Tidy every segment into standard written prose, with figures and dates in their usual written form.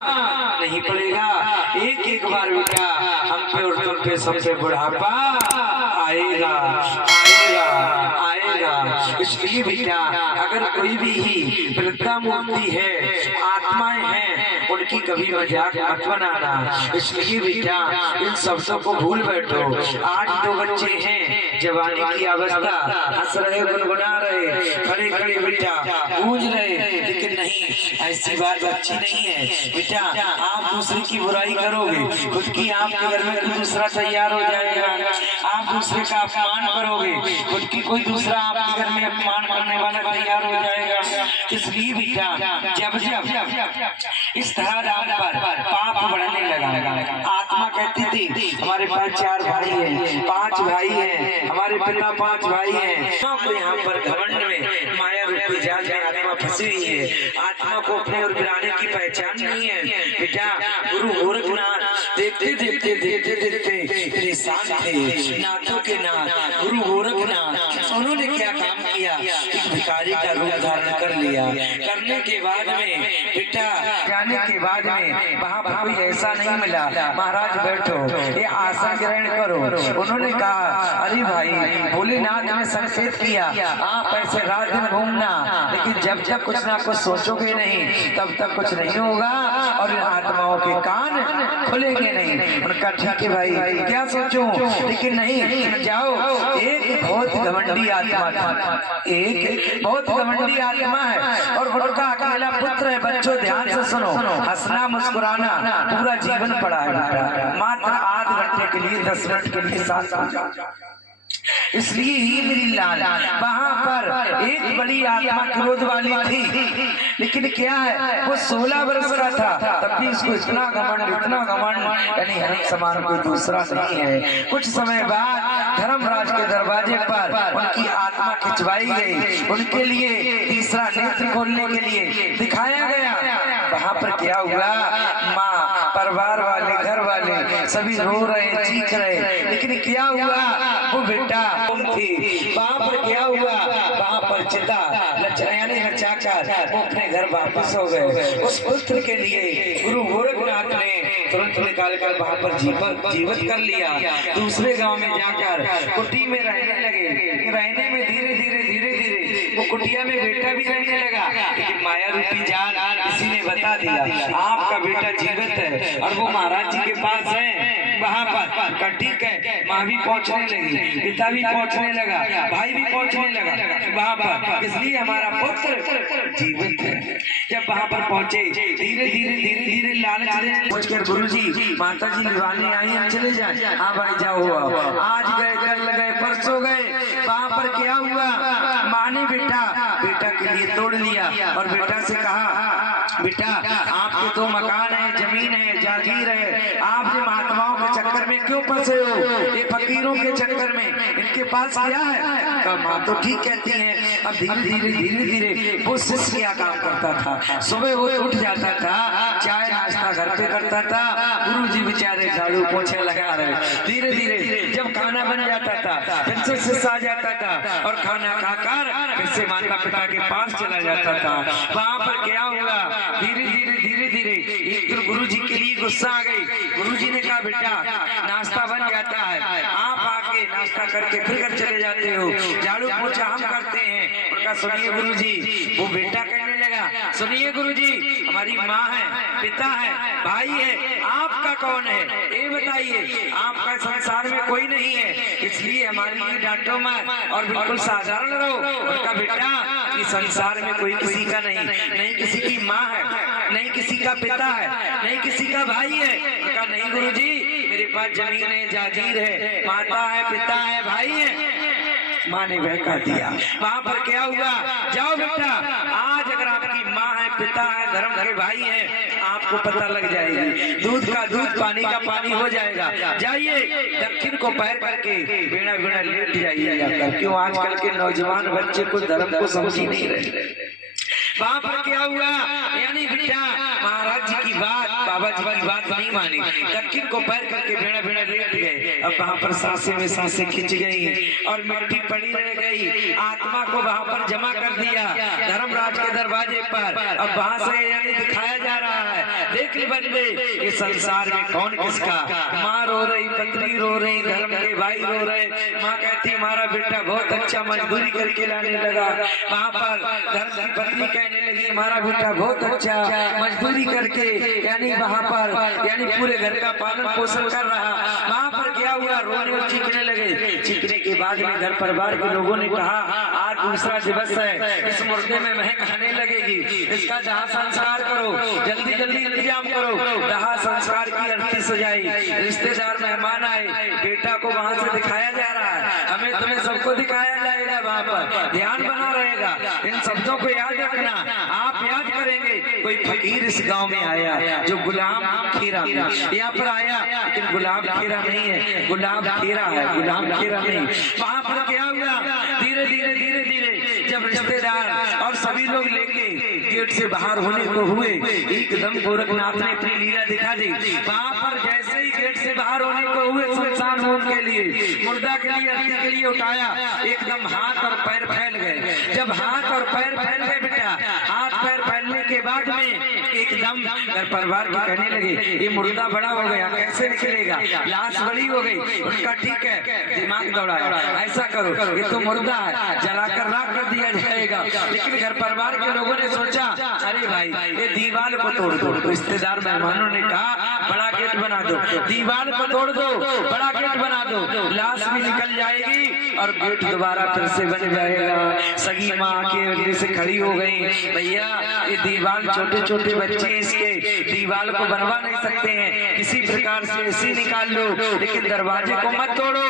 नहीं पड़ेगा। एक एक बार बेटा हम पे और तुम पे सबसे बुढ़ापा आएगा आएगा आएगा। इसलिए बेटा अगर कोई भी ही वृद्धा मूर्ति है, आत्माएं हैं, उनकी कभी मजाक मत बनाना। इसलिए बेटा इन शब्दों को भूल बैठो। आज दो बच्चे हैं, जवानी की अवस्था, हंस रहे, गुनगुना रहे, खड़े खड़े बेटा गूंज रहे, लेकिन नहीं, ऐसी बात अच्छी नहीं है बेटा। आप दूसरे की बुराई करोगे, खुद की आपके घर में कोई दूसरा तैयार हो जाएगा। आप दूसरे का अपमान करोगे, खुद की कोई दूसरा आपके घर में अपमान करने वाला तैयार हो जाएगा। इसलिए बेटा जब जब इस तरह आप पर पाप बढ़ने लगा, आत्मा कहती थी हमारे पास 4 भाई हैं, 5 भाई हैं, हमारे पिता 5 भाई हैं, सब यहाँ पर घमंड में माया रूपी जाल में आत्मा फंसी हुई है। आत्मा को अपने और गिराने की पहचान नहीं है बेटा। गुरु गोरखनाथ देखते देखते देखते देखते परेशान थे, नाथों के नाथ गुरु गोरखनाथ, उन्होंने क्या काम किया, एक भिखारी का रूप धारण कर लिया। करने के बाद में बेटा जाने के बाद में वहाँ पर कोई ऐसा नहीं मिला, महाराज बैठो, ये आसन ग्रहण करो। उन्होंने कहा अरे भाई भोलेनाथ ने संकेत किया आप ऐसे रात दिन घूमना, लेकिन जब जब कुछ ना कुछ सोचोगे नहीं तब तक कुछ नहीं होगा और इन आत्माओं के कान खुलेंगे नहीं। उनका ठीक है भाई, क्या सोचूं, लेकिन नहीं जाओ। एक बहुत घमंडी आत्मा था, एक बहुत घमंडी आत्मा है और उनका अकेला पुत्र है। बच्चों ध्यान से सुनो, हंसना मुस्कुराना पूरा जीवन पड़ा है बेटा, मात्र आध घंटे के लिए 10 मिनट के लिए साथ। इसलिए ही मेरी लाल वहाँ पर एक बड़ी आत्मा क्रोध वाली थी, लेकिन क्या है वो 16 वर्ष का था, तब भी इसको इतना घमंड, यानी हम समान कोई दूसरा नहीं है। कुछ समय बाद धर्मराज के दरवाजे पर उनकी आत्मा खिंचवाई गई, उनके लिए तीसरा नेत्र खोलने के लिए दिखाया गया। वहाँ पर क्या हुआ, माँ, परिवार वाले, घर वाले सभी रो रहे, चीख रहे, लेकिन क्या हुआ वो बेटा थी। वहाँ पर क्या हुआ, वहाँ पर चिता यानी नचाकर वो अपने घर वापस हो गए। उस पुत्र के लिए गुरु गोरखनाथ ने तुरंत निकालकर वहाँ पर जीवित कर लिया। दूसरे गांव में जाकर कुटी में रहने लगे। रहने में धीरे धीरे वो कुटिया में बेटा भी रहने लगा, लेकिन माया रूपी जाल किसी ने बता दिया आपका बेटा जीवित है और वो महाराज जी के पास है। वहाँ पर ठीक है, माँ भी पहुँचने लगी, पिता भी पहुँचने लगा, भाई भी पहुँचने लगा वहाँ पर, इसलिए हमारा पुत्र जीवित है। जब वहाँ पर पहुँचे धीरे धीरे लालच देने पहुँचकर गुरु जी माता जी निभाने आई, हम चले जाए। हाँ भाई जाओ, आज गए, कल गए, परसों गए। वहाँ पर क्या हुआ, माँ ने बेटा के लिए तोड़ लिया और बेटा से कहा बेटा आपके 2 मकान है, जमीन है, जागीर है, आप जो महात्माओं के चक्कर में क्यों फंसे हो, ये फकीरों के चक्कर में, इनके पास क्या है। तो माँ तो ठीक कहती है। अब धीरे धीरे वो शिष्य क्या काम करता था, सुबह वो उठ जाता था, चाय नाश्ता घर पे करता था, गुरु जी बेचारे झाड़ू पोछे लगा रहे। धीरे धीरे जब खाना बन जाता था फिर से शिष्य आ जाता था और खाना खाकर फिर से माता पिता के पास चला जाता था। वहाँ पर क्या हुआ, धीरे धीरे एक दिन गुरु जी के लिए गुस्सा आ गई। गुरु जी ने कहा बेटा नाश्ता बन जाता है, आप आके नाश्ता करके फिर घर चले जाते हो, झाड़ू पोछा हम करते हैं। उनका सुनिए गुरु जी, वो बेटा कहने लगा सुनिए गुरु जी, हमारी माँ है, पिता है, भाई है, आपका कौन है ये बताइए, आपका संसार में कोई नहीं है, इसलिए हमारे लिए डांटो मत और बिल्कुल साधारण रहो। उनका बेटा कि संसार में कोई किसी का नहीं किसी की माँ है, नहीं किसी का पिता है, नहीं किसी का भाई है। उनका नहीं गुरु जी, मेरे पास जमीन है, जागीर है, माता है, पिता है, भाई है। माँ ने बहका दिया। वहाँ पर क्या हुआ, जाओ बेटा, आज अगर आपकी माँ है, पिता है, धर्म के भाई है, आपको पता लग जाएगी, दूध का दूध, पानी का पानी हो जाएगा। जाइए दक्षिण को पैर करके बेड़ा बेड़ा लेट जाइए। क्यों आजकल के नौजवान बच्चे को धर्म को समझ ही नहीं रहे। वहाँ पर क्या हुआ, यानी बेटा महाराज जी की बात, बाबा जी की बात नहीं मानी, दक्षिण को पैर करके बेड़ा बेड़ा लेट गए। अब वहाँ पर सांसें में सांसें खिंच गई और मिट्टी पड़ी रह गई। आत्मा को वहाँ पर जमा कर दिया धर्मराज के दरवाजे पर। अब वहाँ से यानी दिखाया जा रहा है देख ले बंदे इस संसार में कौन किसका। माँ रो रही, पत्नी रो रही, धर्म के भाई रो रहे। माँ कहती हमारा बेटा बहुत अच्छा मजदूरी करके लाने लगा। वहाँ पर धर्म की पत्नी कहने लगी हमारा बेटा बहुत अच्छा मजदूरी करके यानी वहाँ पर यानी पूरे घर का पालन पोषण कर रहा। वहाँ पर क्या हुआ, रोने और चीखने लगे। चीखने के बाद में घर परिवार के लोगों ने कहा आज दूसरा दिवस है, इस मुर्दे में महक आने लगेगी, इसका दाह संस्कार करो, जल्दी जल्दी इंतजाम करो। दाह संस्कार की अर्थी सजाई, रिश्तेदार मेहमान आए, बेटा को वहाँ से दिखाया जा रहा है, हमें तुम्हें सबको दिखाया जाएगा। वहाँ पर ध्यान बना रहेगा, इन शब्दों को याद रखना, आप याद करेंगे। कोई फकीर इस गांव में आया जो गुलाम खीरा यहाँ पर आया, लेकिन गुलाब खीरा नहीं है, गुलाब खीरा है, गुलाम खीरा नहीं। वहाँ पर क्या हुआ, धीरे धीरे धीरे धीरे जब रिश्तेदार और सभी लोग लेके गेट से बाहर होने को हुए, एकदम गोरखनाथ ने अपनी लीला दिखा दी। वहाँ पर जैसे ही गेट से बाहर होने को हुए, सुनसान होने के लिए मुर्दा के लिए अर्थी के लिए उठाया, एकदम हाथ और पैर फैल गए। जब हाथ और पैर फैल गए बेटा, हाथ पैर फैलने के बाद में एकदम घर परिवार के कहने लगे ये मुर्दा बड़ा हो गया, कैसे निकलेगा, लाश बड़ी हो गई। उनका ठीक है, दिमाग दौड़ाया, ऐसा करो ये तो मुर्दा है, जलाकर राख कर दिया जाएगा। लेकिन घर परिवार के लोगों ने सोचा अरे भाई ये दीवार को तोड़ दो। रिश्तेदार मेहमानों ने कहा बड़ा गेट बना दो, दीवार को तोड़ दो, बड़ा गेट बना दो, लाश भी निकल जाएगी और गेट दोबारा फिर से बन जाएगा। सगी माँ के वजह से खड़ी हो गई, भैया ये दीवार छोटे छोटे बच्चे इसके दीवार को बनवा नहीं सकते हैं, किसी प्रकार से ऐसी निकाल लो, लेकिन दरवाजे को मत तोड़ो।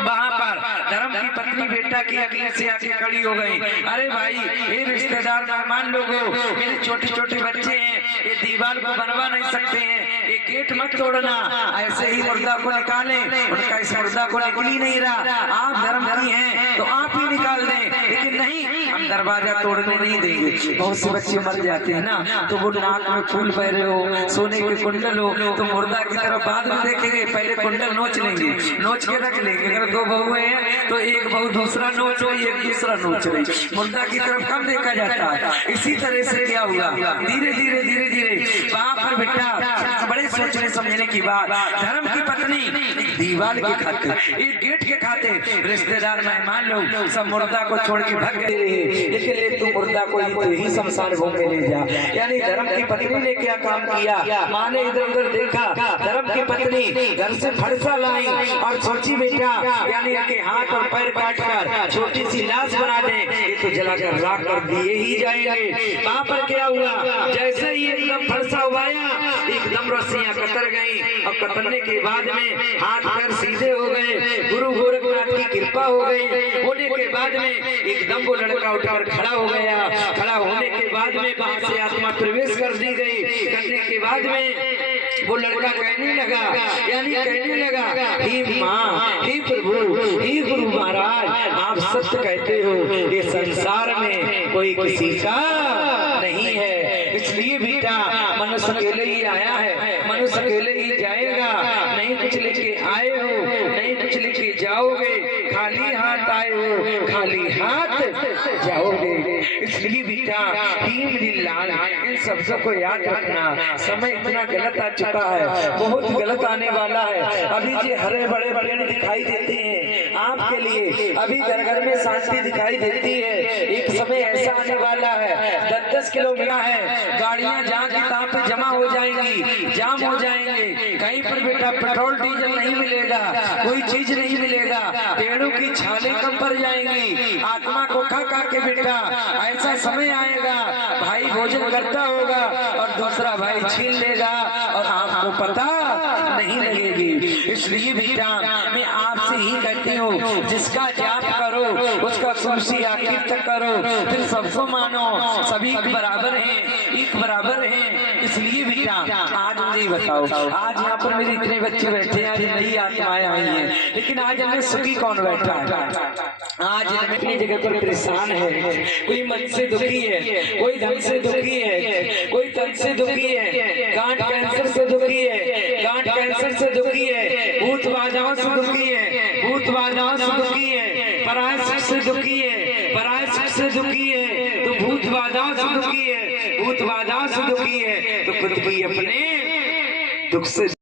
वहाँ पर धर्म की पत्नी बेटा की अगले से आके खड़ी हो गई, अरे भाई ये रिश्तेदार मेहमान लोगों, मेरे छोटे छोटे बच्चे हैं, ये दीवार को बनवा नहीं सकते हैं, ये गेट मत तोड़ना, ऐसे ही मुर्दा को निकालें। उनका इस मुर्दा को निकल ही नहीं रहा, आप धर्म की हैं तो आप ही निकाल दें, लेकिन नहीं हम दरवाजा तोड़ने नहीं देंगे। बहुत से बच्चे मर जाते हैं ना, तो वो नाक में फूल पहरे हो, सोने के कुंडल हो, तो मुर्दा की तरफ बाद में देखेंगे, पहले कुंडल नोच लेंगे, नोच के रख लेंगे। अगर दो बहू है तो एक बहू दूसरा नोच रही, एक दूसरा नोच रही, मुर्दा की तरफ कम देखा जाता है। इसी तरह से क्या हुआ, धीरे धीरे धीरे धीरे वहाँ पर बेटा बड़े सोचने समझने की बात, धर्म की पत्नी दीवार के खाते, एक गेट के खाते रिश्तेदार मेहमान लोग सब मुर्दा को छोड़ के भाग गए, लेकिन ले तू मुर्दा को ही शमशान भूमि में ले जा। यानी धर्म की पत्नी ने क्या काम किया, माँ ने इधर उधर देखा, धर्म की पत्नी घर से फरसा लाई और सोची बेटा यानी के हाथ और पैर काट कर छोटी सी लाश बना दे, ये तो जलाकर राख कर दिए ही जाएंगे। वहाँ पर क्या हुआ, जैसे ही एकदम फरसा उबाया, एकदम रस्सियां कतर गई और कतरने के बाद में हाथ पैर सीधे हो गए, गुरु गोरखनाथ की कृपा हो गई। होने के बाद में एकदम वो लड़का उठकर खड़ा हो गया, खड़ा होने के बाद में वहां से आत्मा प्रवेश कर दी गई। करने के बाद में वो लड़का कहने लगा, यानी कहने लगा हे माँ, हे प्रभु, हे गुरु महाराज, आप सत्य कहते हो, ये संसार में कोई किसी का नहीं है, इसलिए बेटा मनुष्य अकेले ही आया है, मनुष्य अकेले ही जाएगा, नहीं कुछ लेके आए हो, नहीं कुछ लेके जाओगे, खाली हाथ आए हो, खाली हाथ जाओगे। इसलिए बेटा लाल इन शब्दों को याद रखना। समय इतना गलत आ चुका है, बहुत गलत आने वाला है। अभी जो हरे बड़े पेड़ दिखाई देते हैं आपके लिए, अभी घर घर में शांति दिखाई देती है, एक समय ऐसा आने वाला है 10-10 किलोमीटर है, गाड़ियां जहाँ की तहाँ पे जमा हो जाएंगी, जाम हो जाएंगे, कहीं पर बेटा पेट्रोल डीजल नहीं मिलेगा, कोई चीज नहीं मिलेगा, पेड़ों की छाले कम पड़ जाएंगी, आत्मा को खा खा के बेटा ऐसा समय आएगा, भाई भोजन करता होगा और दूसरा भाई छीन लेगा और आपको पता नहीं लगेगी। इसलिए बेटा मैं आपसे ही कहती हूँ, जिसका जाप करो उसका तुलसी आकीर्त करो, फिर सबको मानो, सभी बराबर हैं, एक बराबर हैं। इसलिए बेटा आज मुझे बताओ, आज यहाँ पर मेरे इतने बच्चे बैठे हैं, आज नई आत्माएं आई हैं, लेकिन आज हमें सुखी कौन बैठा है? आज हम अपनी जगह पर परेशान है, कोई मन से दुखी है, कोई धन से दुखी है, कोई तन से दुखी है, गांठ कैंसर से दुखी है, गांठ कैंसर से दुखी है, भूत बाधाओं से दुखी है, भूत बाधाओं से दुखी है, पराय सुख से दुखी है, पराय सुख से दुखी है, तो भूत बाधाओं से दुखी है, भूत बाधा से दुखी है तो खुद भी अपने दुख से